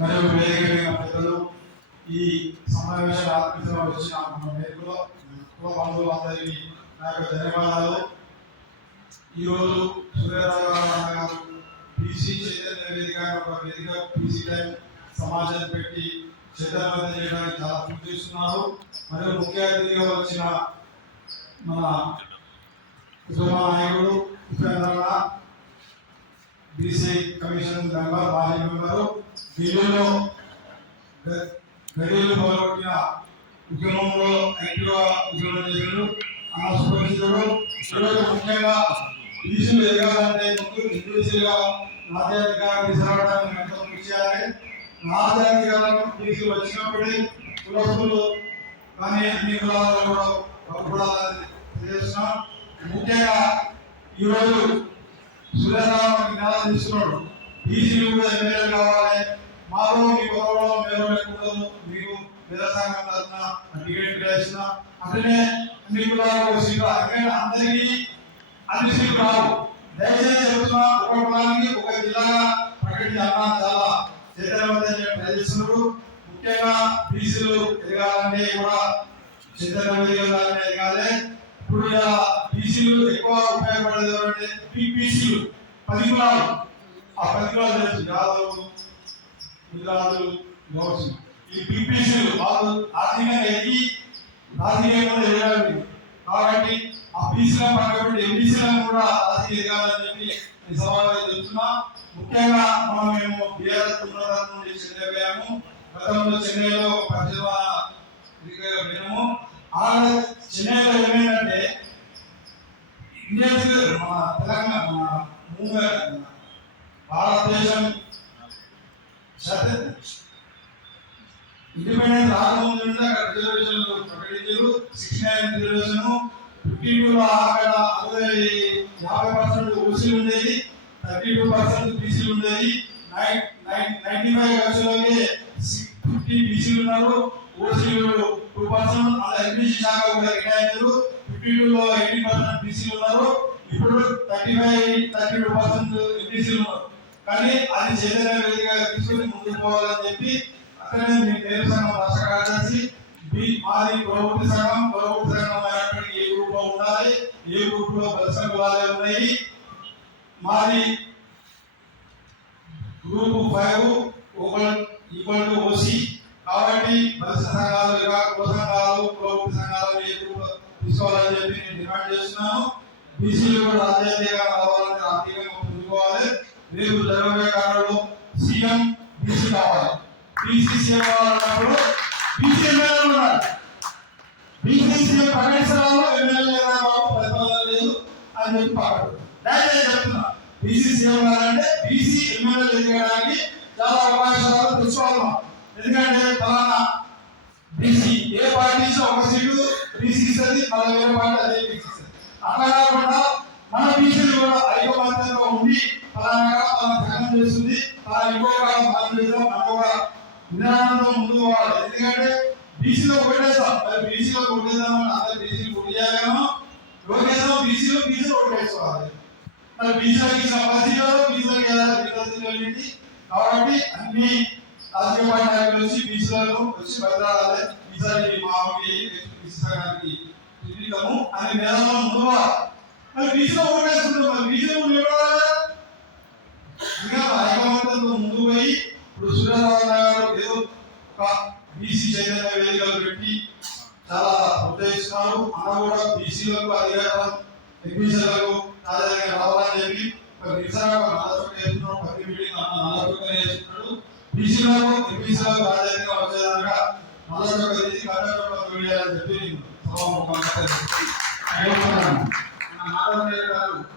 మరియు వేదిక పెద్దలు ఈ సమావేశాల ఆత్మీయంగా వచ్చిన కుల బంధువులందరికీ నా యొక్క ధన్యవాదాలు. ఈరోజు సూర్యరావు గారు బీసీ చైతన్య వేదిక ఒక వేదిక బీసీ టైం సమాజాన్ని పెట్టి చైతన్యవంతం చేయడానికి చాలా కృషి చేస్తున్నారు. మరియు ముఖ్య అతిథిగా వచ్చిన మన కుటుంబ నాయకుడు ఉపేంద్రన్న బీసీ కమిషన్ మెంబర్ మాజీ మెంబరు ఢిల్లీలో గడియలు మొదలుపెట్టిన ఉద్యమంలో యాక్టివ్గా ఉద్యమం చేశారు. ఆ సుపరిచితుడు ఈరోజు ముఖ్యంగా బీసీలు ఎదగాలంటే ముందు ఇండివిజువల్గా రాజ్యాధికారాన్ని తీసుకురావడానికి ఎంతో కృషి చేయాలి. రాజ్యాధికారం బీసీలు వచ్చినప్పుడే కులస్తులు కానీ అన్ని కులాలను కూడా బాగుపడాలని తెలియజేస్తున్నాం. ముఖ్యంగా ఈరోజు సురేంద్రరావు జ్ఞానం తీసుకున్నాడు. బీసీలు కూడా ఎమ్మెల్యేలు కావాలి, మాలో మీ గౌరవం మీరు లేకూడదు, మీకు విరసాంగం తరఫున టికెట్ వేసిన అట్లనే అన్ని కులాలకు సీట్లు అందరికీ అన్ని సీట్లు రావు. దయచేసి చెబుతున్నా, ఒక కులానికి ఒక జిల్లాగా ప్రకటించాలన్నా చాలా చైతన్యవంతం ప్రయత్నిస్తున్నారు. ముఖ్యంగా బీసీలు ఎదగాలంటే కూడా చైతన్యవంతంగా ఎదగాలి. ఇప్పుడు బీసీలు ఎక్కువ ఉపయోగపడేది ఎవరంటే బీసీలు 10 కులాలు. ఆ 10 కులాలు తెలుసు, యాదవులు, గుజరాతులు, గౌడ్స్. ఈ బీసీలు వాళ్ళు ఆర్థికంగా ఎదిగి రాజకీయంగా ఎదగాలి. కాబట్టి ఆ బీసీల పక్కన ఎంబీసీలను కూడా రాజకీయ ఎదగాలని చెప్పి ఈ సమావేశం చెప్తున్నా. ముఖ్యంగా మేము బీఆర్ఎస్ నుండి చెన్నైపోయాము. గతంలో చెన్నైలో పరిశ్రమ వినము. ఆ చెన్నైలో ఏమైందంటే ఇండియన్స్ మన తెలంగాణ మన భారతదేశం ఇండిపెండెన్స్ రాకముందు అక్కడ రిజర్వేషన్లు ప్రకటించారు. 69 రిజర్వేషన్ 52 అక్కడ 50% ఓసీలు ఉండేది, 32% బీసీలు ఉండేది. 95 లక్షలకి 50 బీసీలు ఉన్నారు, ఓసీలు 2%. అలా ఎంబీసీ శాఖ కూడా కేటాయించారు. 52లో 80% బీసీలు ఉన్నారు. ఇప్పుడు 32% ఎంబీసీలు ఉన్నారు. కానీ అది చైతన్య వేదికగా తీసుకొని ముందుకు పోవాలని చెప్పి అక్కడనే మీ పేరు సంఘం రాష్ట్ర కార్యదర్శి మాది గౌరవ సంఘం అయినప్పటికీ ఏ గ్రూప్ లో ఉండాలి, ఏ గ్రూప్ లో బలస కులాలే ఉన్నాయి. మాది గ్రూప్ 5 ఈక్వల్ టు ఓసీ. కాబట్టి బలస సంఘాలు కుల సంఘాలు గౌరవ సంఘాలు ఏ గ్రూప్ తీసుకోవాలని చెప్పి నేను డిమాండ్ చేస్తున్నాను. బీసీలు కూడా రాజ్యాంగంగా రావాలని ఆర్థికంగా ముందుకోవాలి. రేపు జరగబోయే కాలంలో సీఎం బీసీ కావాలి. బీసీ సీఎం కావాలన్నప్పుడు బీసీ ఎమ్మెల్యేలు ఉన్నారు. బీసీ సీఎం ప్రకటించడంలో ఎమ్మెల్యే ప్రతిపాదన లేదు అని చెప్పి పాడు. దయచేసి చెప్తున్నా, బీసీ సీఎం కావాలంటే బీసీ ఎమ్మెల్యేలు ఎదగడానికి చాలా అవకాశాలు తెచ్చుకోవాలి. ఎందుకంటే ఫలానా బీసీ ఏ పార్టీ ఒక సీటు బీసీ ఇస్తుంది, మళ్ళీ వేరే పార్టీ అదే బీసీ ఇస్తుంది. అట్లా కాకుండా మన బీసీలు కూడా ఐకమత్యంగా ఉండి ఫలానా ధ్యానం చేస్తుంది, ఇంకొక విధానంలో ముందుకు పోవాలి. ఎందుకంటే బీసీలో కొట్టేస్తాం, బీసీలో కొట్టేద్దామని అదే బీసీలు కొట్టేయాలేమో లోకేస్తాం, బీసీలు కొట్టేసుకోవాలి. మరి బీసీలకి ఇచ్చిన బీసీలకి కాబట్టి అన్ని రాజకీయ పార్టీ నాయకులు వచ్చి బీసీలను వచ్చి బయటరాలి. ఈసారి మామూలు బీసీ తిరిగితాము అని నేలలో ముందు మరి బీసీలో కొట్టేస్తుంటాం. మరి బీసీలో ఇంకా ఐకమత్యంతో ముందు పోయి ఇప్పుడు సూర్యరావు గారు ఏదో ఒక బీసీ చైతన్య వేదికలు పెట్టి చాలా ప్రోత్సహిస్తున్నారు. అన్న కూడా బీసీలకు అధికారం ఎంపీసీలకు రాజకీయ రావాలని చెప్పి చేస్తున్నాడు. బీసీలకు ఎంపీసీలకు రాజకీయంగా వచ్చేదాకా నల్లచొక్క తీసి కర్ణాటకలో వేయాలని చెప్పి